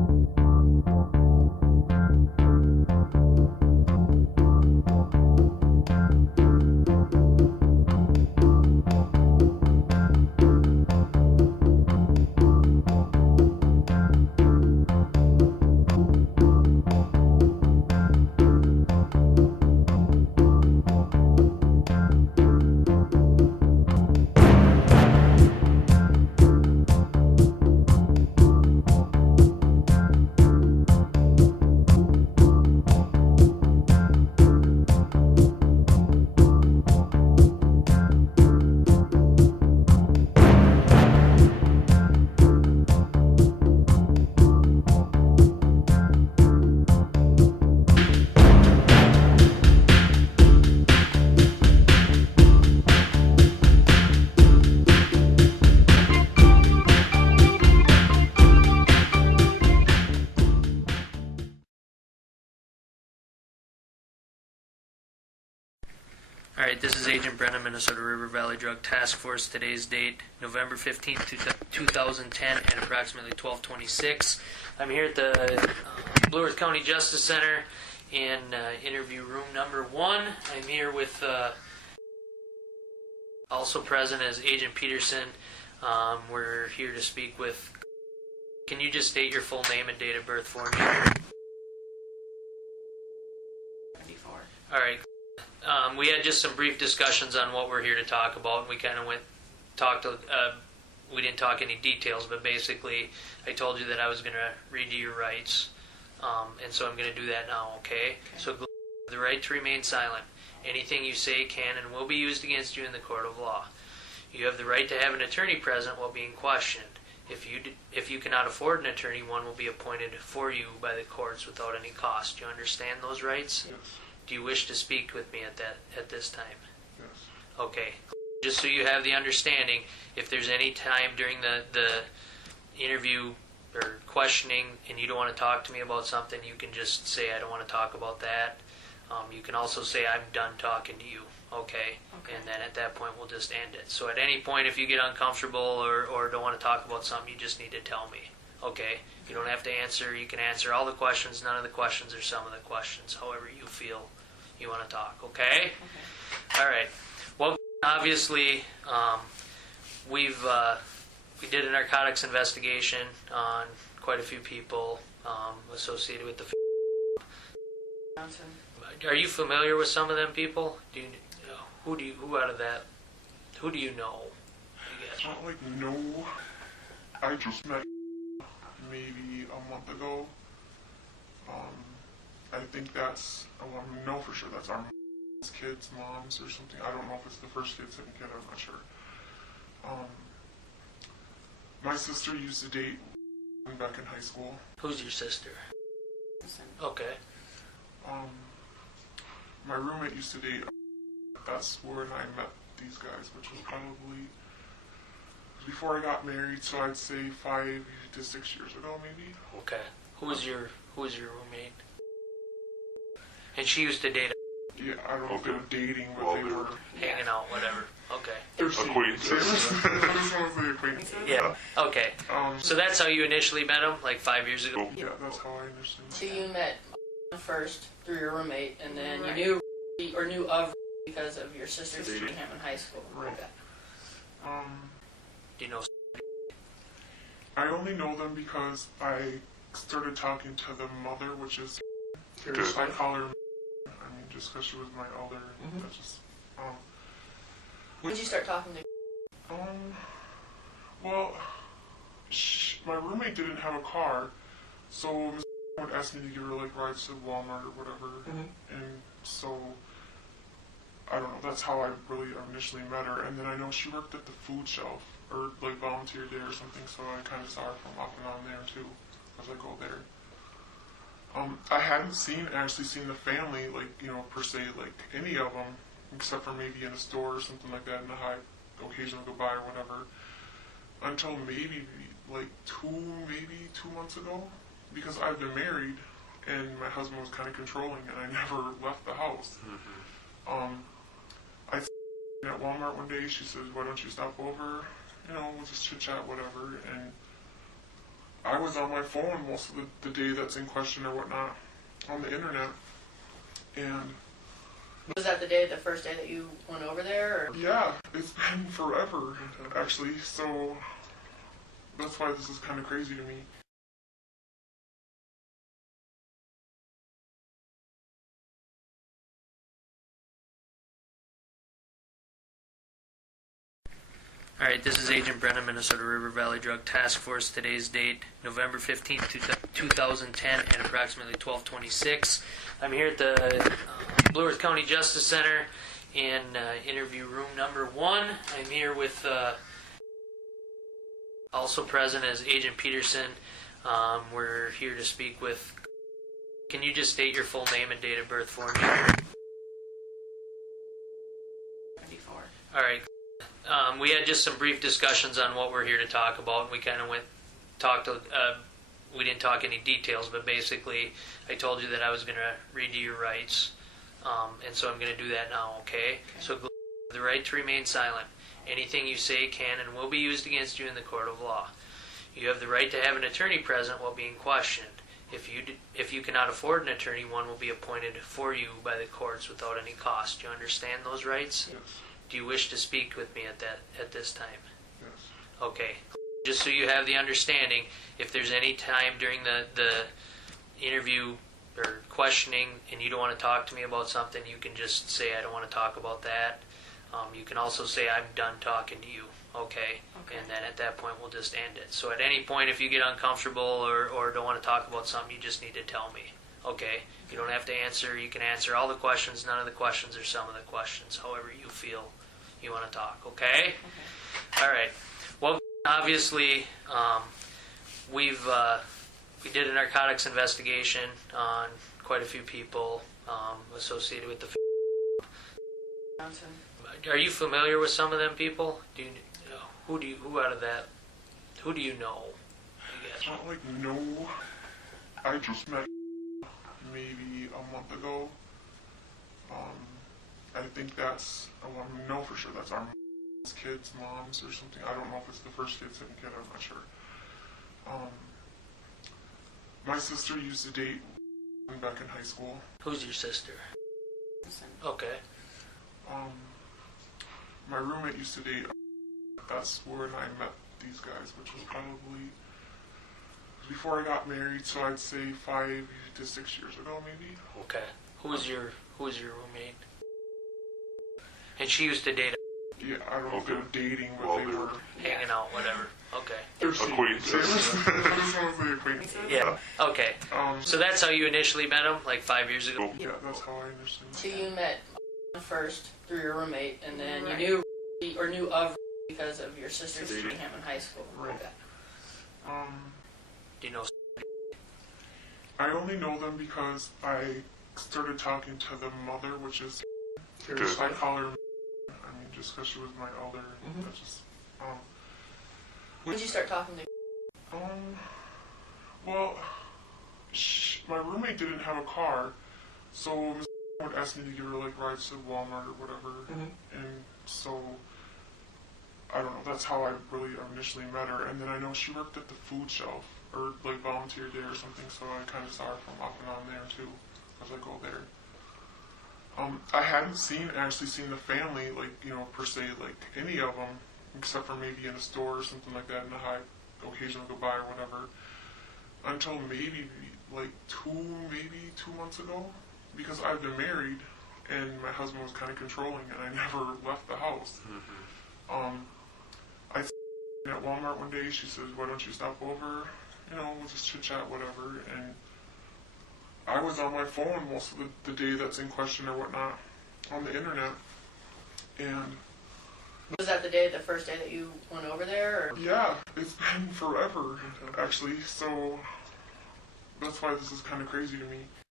Alright, this is Agent Brennan, Minnesota River Valley Drug Task Force. Today's date, November 15th, 2010 at approximately 12:26. I'm here at the Blue Earth County Justice Center in interview room number 1. I'm here with also present as Agent Peterson. We're here to speak with... Can you just state your full name and date of birth for me? 94. Alright. We had just some brief discussions on what we're here to talk about, and we kind of we didn't talk any details, but basically I told you that I was going to read you your rights, and so I'm going to do that now, okay? So the right to remain silent. Anything you say can and will be used against you in the court of law. You have the right to have an attorney present while being questioned. If you cannot afford an attorney, one will be appointed for you by the courts without any cost. Do you understand those rights? Yes. Do you wish to speak with me at this time? Yes. Okay. Just so you have the understanding, if there's any time during the interview or questioning and you don't want to talk to me about something, you can just say, I don't want to talk about that. You can also say, I'm done talking to you. Okay? And then at that point, we'll just end it. So at any point, if you get uncomfortable or don't want to talk about something, you just need to tell me. Okay? You don't have to answer. You can answer all the questions, none of the questions, or some of the questions, however you feel you want to talk. Okay? All right. Well, obviously, we did a narcotics investigation on quite a few people associated with the. Are you familiar with some of them people? Who do you know? It's not like no. I just met maybe a month ago. I think that's, I know for sure that's our kids' moms or something. I don't know if it's the first kid, second kid, I'm not sure. My sister used to date back in high school. Who's your sister? Okay. My roommate used to date. That's when I met these guys, which was probably before I got married, so I'd say 5 to 6 years ago, maybe. Okay. Who was your roommate? And she used to date. Yeah, I don't know if they were dating, but they were hanging out, whatever. Okay. They're acquaintances. I just want to say acquaintances. Yeah. Okay. So that's how you initially met him, like 5 years ago. Yeah, that's how I initially met. So you met first through your roommate, and then you knew of because of your sister dating him in high school. Right. Okay. Do you know? I only know them because I started talking to the mother, which is, I call her, just because she was my elder. And that's just, When did you start talking to? Well, my roommate didn't have a car, so Ms. would ask me to give her like rides to Walmart or whatever, and so I don't know. That's how I really initially met her, and then I know she worked at the food shelf or like volunteered there or something, so I kind of saw her from off and on there too as I go there. I hadn't actually seen the family, like, per se, like any of them, except for maybe in a store or something like that, in a high occasional goodbye or whatever, until maybe like 2 months ago, because I've been married and my husband was kind of controlling and I never left the house. I at Walmart one day, she said, why don't you stop over, we'll just chit chat, whatever, and I was on my phone most of the day that's in question or whatnot on the internet. And Was that the first day that you went over there? Or? yeah, it's been forever, actually, so that's why this is kind of crazy to me. All right, this is Agent Brennan, Minnesota River Valley Drug Task Force. Today's date, November 15th, 2010, at approximately 12:26. I'm here at the Blue Earth County Justice Center in interview room number 1. I'm here with also present as Agent Peterson. We're here to speak with. Can you just state your full name and date of birth for me? 94. All right. We had just some brief discussions on what we're here to talk about. We kind of we didn't talk any details, but basically I told you that I was going to read you your rights, and so I'm going to do that now, okay? So the right to remain silent. Anything you say can and will be used against you in the court of law. You have the right to have an attorney present while being questioned. If you cannot afford an attorney, one will be appointed for you by the courts without any cost. Do you understand those rights? Yes. Do you wish to speak with me at this time? Yes. Okay. Just so you have the understanding, if there's any time during the interview or questioning and you don't want to talk to me about something, you can just say, I don't want to talk about that. You can also say, I'm done talking to you. Okay? And then at that point, we'll just end it. So at any point, if you get uncomfortable or don't want to talk about something, you just need to tell me. Okay? You don't have to answer. You can answer all the questions, none of the questions, or some of the questions, however you feel you want to talk. Okay? All right. Well, obviously, we did a narcotics investigation on quite a few people associated with the. Johnson. Are you familiar with some of them people? Who do you know? I guess. It's not like no. I just met maybe a month ago. I think that's, I want to know for sure that's our kids' moms or something. I don't know if it's the first kid, second kid, I'm not sure. My sister used to date back in high school. Who's your sister? Okay. My roommate used to date. That's where I met these guys, which was probably before I got married, so I'd say 5 to 6 years ago, maybe. Okay. Who was your roommate? And she used to date. Yeah, I don't know if they were dating, but they were Hanging out, whatever. Okay. Acquaintances. Acquaintances. Yeah. Okay. So that's how you initially met him, like 5 years ago. Yeah, that's how I initially met. So you met first through your roommate, and then you knew of because of your sister's dating him in high school. Right. Okay. Do you know? I only know them because I started talking to the mother, which is I call her. I mean, just because she was my elder. That's just. When did you start talking to? Well, my roommate didn't have a car, so Ms. would ask me to give her like rides to Walmart or whatever, and so I don't know. That's how I really initially met her, and then I know she worked at the food shelf or like volunteered there or something, so I kind of saw her from off and on there too as I go there. I hadn't actually seen the family, like, you know, per se, like any of them, except for maybe in a store or something like that, in a high occasional go by or whatever, until maybe like 2 months ago, because I've been married and my husband was kind of controlling and I never left the house. I at Walmart one day, she says, why don't you stop over, you know, we'll just chit chat, whatever, and I was on my phone most of the day that's in question or whatnot on the internet, and Was that the first day that you went over there? Or? Yeah, it's been forever, actually, so that's why this is kind of crazy to me.